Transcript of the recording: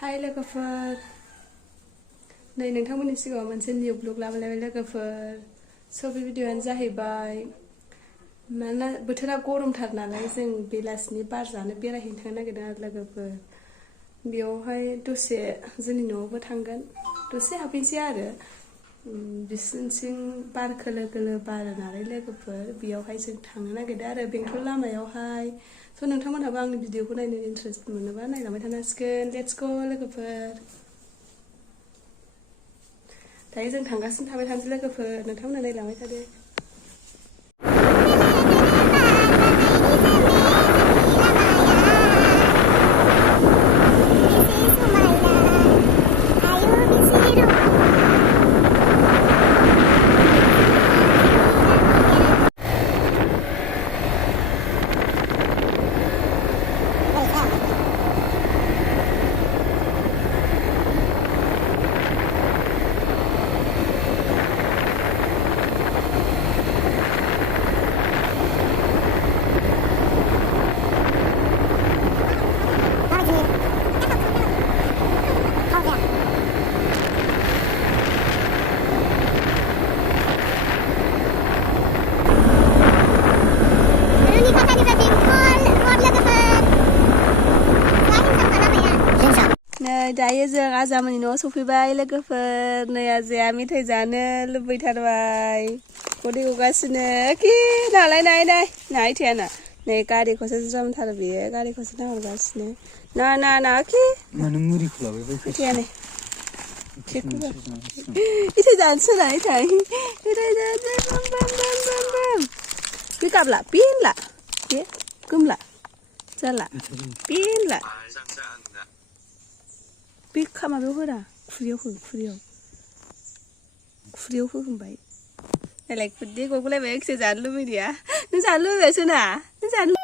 हाय लोगोफोर नै नोंथांमोननि सिगाङाव मोनसे निउ ब्लग लाबोलायबाय लोगोफोर स' बे भिडिअ'आनो जाहैबाय मानोना बोथोरा गरमथार नालाय जों बेलासिनि बार जानो बेरायहैनो थांनो नागिरदों आरो लोगोफोर बेयावहाय दसे जोंनि न'आवबो थांगोन दसे हाबफैनोसै आरो बिसिनिथिं बार खोलो खोलो बारो नालाय लोगोफोर बेयावहाय जों थांनो नागिरदों आरो बेंटल लामायावहाय स' नोंथांमोनहाबो आंनि भिडिअ'खौ नायनो इन्टारेस्ट मोनोबा नायलांबाय थानो हासिगोन लेट्स गो लोगोफोर दायो जों थांगासिनो थाबाय थानोसै लोगोफोर नोंथांमोनहा नायलांबाय थादो दायो जों आजामोननि न'आव सफैबाय लोगोफोर नै आजाया मेथाइ जानो लुबैथारबाय गदै गगासिनो कि नालाय नाय थेयाना नै गारिखौसो ज्रामथारो बेयो गारिखौसो नाहरगासिनो ना कि मानो मुरिखौ लाबाय थेया नै मेथाइ जानोसै ना मेथाइ जानोसै बाम बे गाबला पेनला बे गोमला जाला पेनला बे माबायाव होरा खुरियाव हो होनबाय नायलाय खुदै गगुलायबाय एखसे जानो लुबैनाया नों जानो लुबैबायसो ना नों जानो